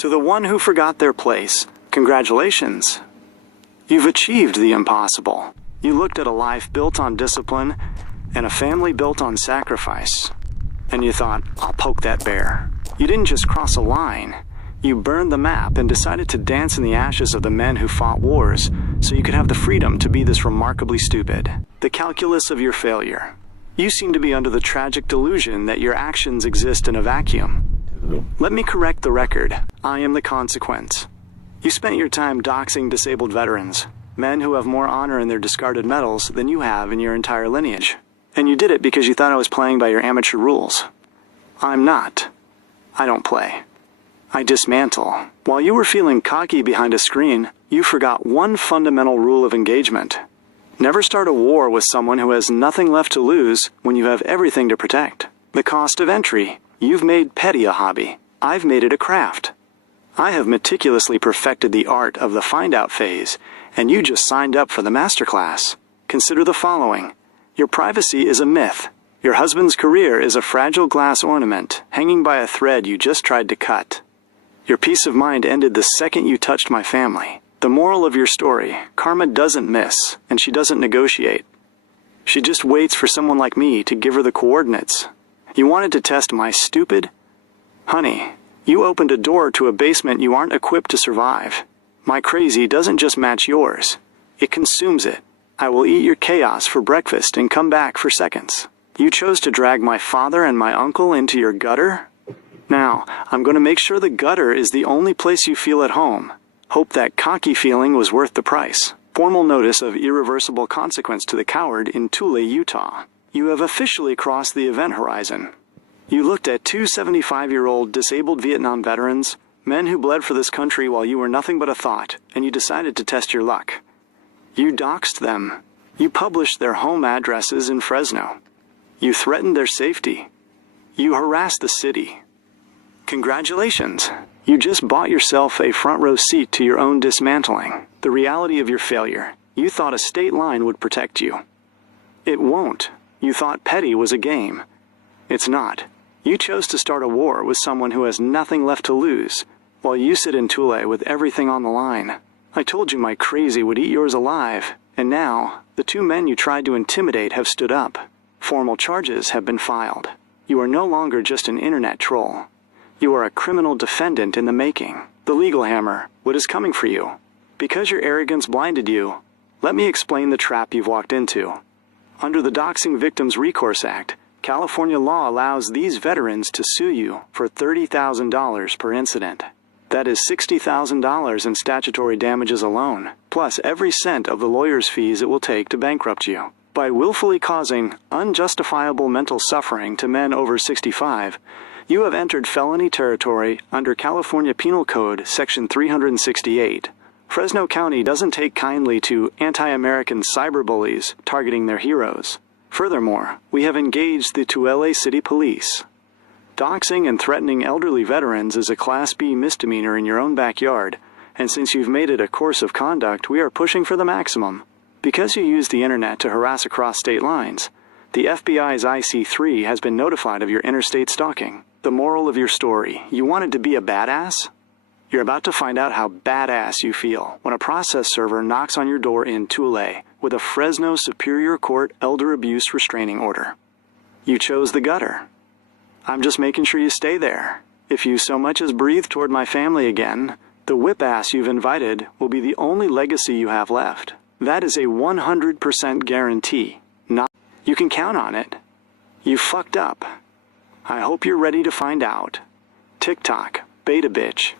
To the one who forgot their place, congratulations. You've achieved the impossible. You looked at a life built on discipline and a family built on sacrifice, and you thought, I'll poke that bear. You didn't just cross a line. You burned the map and decided to dance in the ashes of the men who fought wars so you could have the freedom to be this remarkably stupid. The calculus of your failure. You seem to be under the tragic delusion that your actions exist in a vacuum. Let me correct the record. I am the consequence. You spent your time doxing disabled veterans, men who have more honor in their discarded medals than you have in your entire lineage. And you did it because you thought I was playing by your amateur rules. I'm not. I don't play. I dismantle. While you were feeling cocky behind a screen, you forgot one fundamental rule of engagement. Never start a war with someone who has nothing left to lose when you have everything to protect. The cost of entry. You've made petty a hobby. I've made it a craft. I have meticulously perfected the art of the find-out phase, and you just signed up for the masterclass. Consider the following. Your privacy is a myth. Your husband's career is a fragile glass ornament hanging by a thread you just tried to cut. Your peace of mind ended the second you touched my family. The moral of your story, karma doesn't miss, and she doesn't negotiate. She just waits for someone like me to give her the coordinates. You wanted to test my stupid? Honey, you opened a door to a basement you aren't equipped to survive. My crazy doesn't just match yours. It consumes it. I will eat your chaos for breakfast and come back for seconds. You chose to drag my father and my uncle into your gutter? Now, I'm going to make sure the gutter is the only place you feel at home. Hope that cocky feeling was worth the price. Formal notice of irreversible consequence to the coward in Tule, Utah. You have officially crossed the event horizon. You looked at two 75-year-old disabled Vietnam veterans, men who bled for this country while you were nothing but a thought, and you decided to test your luck. You doxed them. You published their home addresses in Fresno. You threatened their safety. You harassed the city. Congratulations. You just bought yourself a front row seat to your own dismantling. The reality of your failure. You thought a state line would protect you. It won't. You thought petty was a game. It's not. You chose to start a war with someone who has nothing left to lose, while you sit in Tule with everything on the line. I told you my crazy would eat yours alive, and now, the two men you tried to intimidate have stood up. Formal charges have been filed. You are no longer just an internet troll. You are a criminal defendant in the making. The legal hammer, what is coming for you? Because your arrogance blinded you, let me explain the trap you've walked into. Under the Doxing Victims Recourse Act, California law allows these veterans to sue you for $30,000 per incident. That is $60,000 in statutory damages alone, plus every cent of the lawyer's fees it will take to bankrupt you. By willfully causing unjustifiable mental suffering to men over 65, you have entered felony territory under California Penal Code Section 368. Fresno County doesn't take kindly to anti-American cyberbullies targeting their heroes. Furthermore, we have engaged the Tule City Police. Doxing and threatening elderly veterans is a Class B misdemeanor in your own backyard, and since you've made it a course of conduct, we are pushing for the maximum. Because you used the internet to harass across state lines, the FBI's IC3 has been notified of your interstate stalking. The moral of your story, you wanted to be a badass? You're about to find out how badass you feel when a process server knocks on your door in Tule with a Fresno Superior Court elder abuse restraining order. You chose the gutter. I'm just making sure you stay there. If you so much as breathe toward my family again, the whip-ass you've invited will be the only legacy you have left. That is a 100% guarantee. You can count on it. You fucked up. I hope you're ready to find out. TikTok, beta bitch.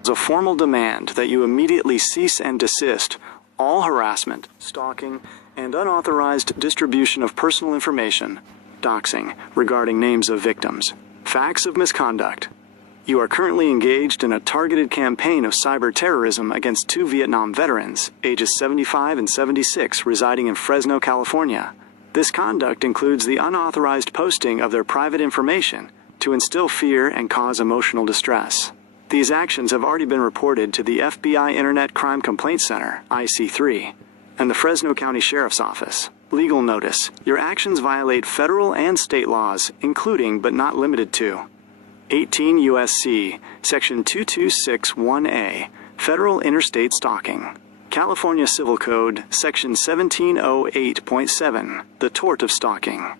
It's a formal demand that you immediately cease and desist all harassment, stalking, and unauthorized distribution of personal information, doxing, regarding names of victims, facts of misconduct. You are currently engaged in a targeted campaign of cyber terrorism against two Vietnam veterans, ages 75 and 76, residing in Fresno, California. This conduct includes the unauthorized posting of their private information to instill fear and cause emotional distress. These actions have already been reported to the FBI Internet Crime Complaint Center, IC3, and the Fresno County Sheriff's Office. Legal notice. Your actions violate federal and state laws, including but not limited to 18 U.S.C. Section 2261A, Federal Interstate Stalking. California Civil Code, Section 1708.7, the tort of stalking.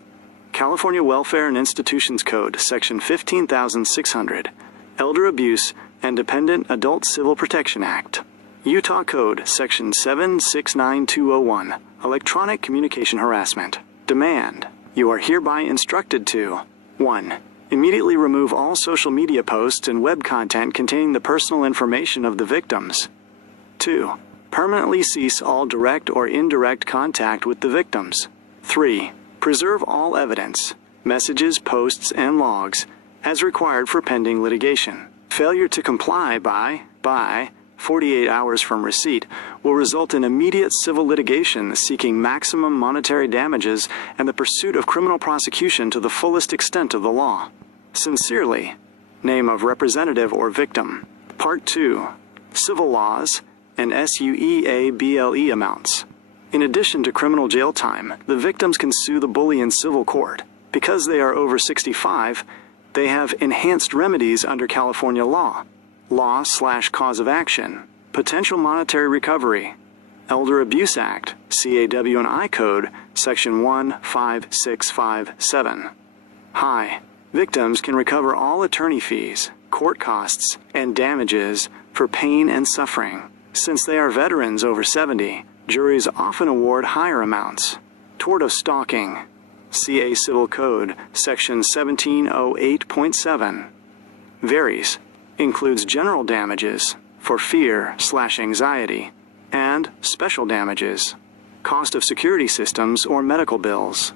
California Welfare and Institutions Code, Section 15600, Elder Abuse and Dependent Adult Civil Protection Act. Utah Code, Section 769201, Electronic Communication Harassment. Demand: you are hereby instructed to 1. Immediately remove all social media posts and web content containing the personal information of the victims. 2. Permanently cease all direct or indirect contact with the victims. 3. Preserve all evidence, messages, posts, and logs, as required for pending litigation. Failure to comply by 48 hours from receipt will result in immediate civil litigation seeking maximum monetary damages and the pursuit of criminal prosecution to the fullest extent of the law. Sincerely, name of representative or victim. Part 2. Civil laws and SUEABLE amounts. In addition to criminal jail time, the victims can sue the bully in civil court. Because they are over 65, they have enhanced remedies under California law. Law/cause of action. Potential monetary recovery. Elder Abuse Act, CAW&I Code, Section 15657. Hi. Victims can recover all attorney fees, court costs, and damages for pain and suffering. Since they are veterans over 70, juries often award higher amounts. Tort of stalking. CA Civil Code, Section 1708.7. Varies. Includes general damages for fear/anxiety and special damages, cost of security systems or medical bills.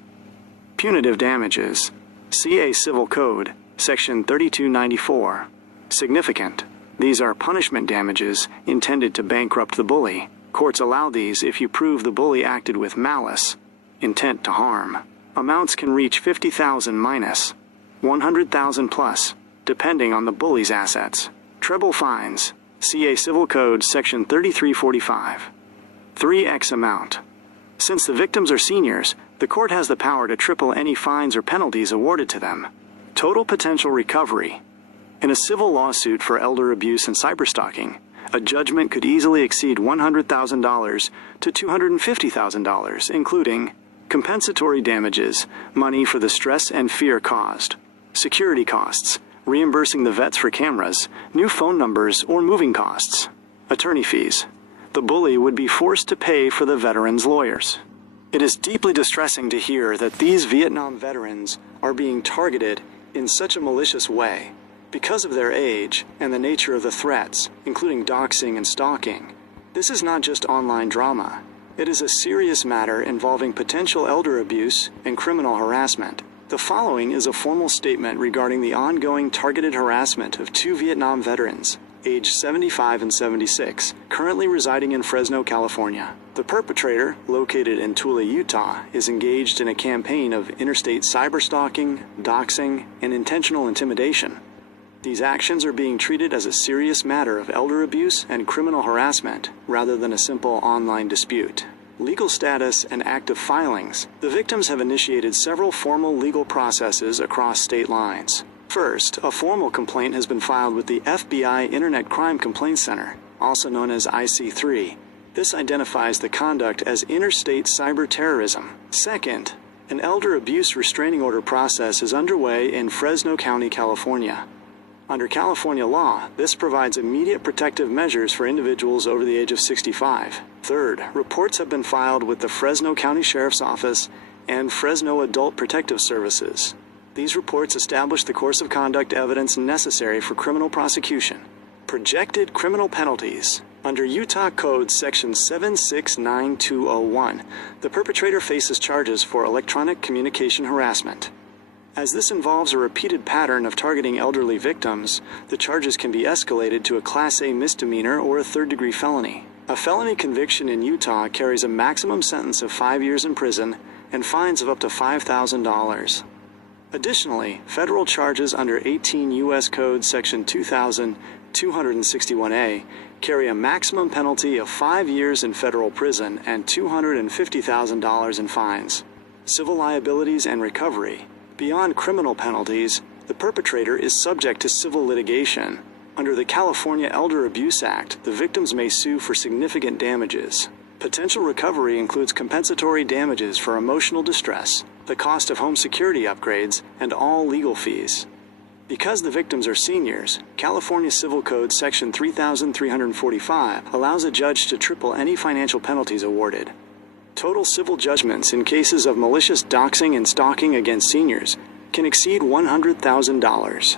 Punitive damages. CA Civil Code, Section 3294. Significant. These are punishment damages intended to bankrupt the bully. Courts allow these if you prove the bully acted with malice, intent to harm. Amounts can reach $50,000 minus $100,000 plus, depending on the bully's assets. Treble fines. CA Civil Code, Section 3345. 3x amount. Since the victims are seniors, the court has the power to triple any fines or penalties awarded to them. Total potential recovery. In a civil lawsuit for elder abuse and cyberstalking, a judgment could easily exceed $100,000 to $250,000, including compensatory damages, money for the stress and fear caused, security costs, reimbursing the vets for cameras, new phone numbers, or moving costs, attorney fees. The bully would be forced to pay for the veteran's lawyers. It is deeply distressing to hear that these Vietnam veterans are being targeted in such a malicious way because of their age and the nature of the threats, including doxing and stalking. This is not just online drama. It is a serious matter involving potential elder abuse and criminal harassment. The following is a formal statement regarding the ongoing targeted harassment of 2 Vietnam veterans, aged 75 and 76, currently residing in Fresno, California. The perpetrator, located in Tule, Utah, is engaged in a campaign of interstate cyberstalking, doxing, and intentional intimidation. These actions are being treated as a serious matter of elder abuse and criminal harassment, rather than a simple online dispute. Legal status and active filings. The victims have initiated several formal legal processes across state lines. First, a formal complaint has been filed with the FBI Internet Crime Complaint Center, also known as IC3. This identifies the conduct as interstate cyber terrorism. Second, an elder abuse restraining order process is underway in Fresno County, California. Under California law, this provides immediate protective measures for individuals over the age of 65. Third, reports have been filed with the Fresno County Sheriff's Office and Fresno Adult Protective Services. These reports establish the course of conduct evidence necessary for criminal prosecution. Projected criminal penalties. Under Utah Code Section 769201, the perpetrator faces charges for electronic communication harassment. As this involves a repeated pattern of targeting elderly victims, the charges can be escalated to a Class A misdemeanor or a third-degree felony. A felony conviction in Utah carries a maximum sentence of 5 years in prison and fines of up to $5,000. Additionally, federal charges under 18 U.S. Code Section 2261A carry a maximum penalty of 5 years in federal prison and $250,000 in fines. Civil liabilities and recovery. Beyond criminal penalties, the The perpetrator is subject to civil litigation. Under the California Elder Abuse Act, the victims may sue for significant damages. Potential recovery includes compensatory damages for emotional distress, the cost of home security upgrades, and all legal fees. Because the victims are seniors, California Civil Code Section 3345 allows a judge to triple any financial penalties awarded. Total civil judgments in cases of malicious doxing and stalking against seniors can exceed $100,000.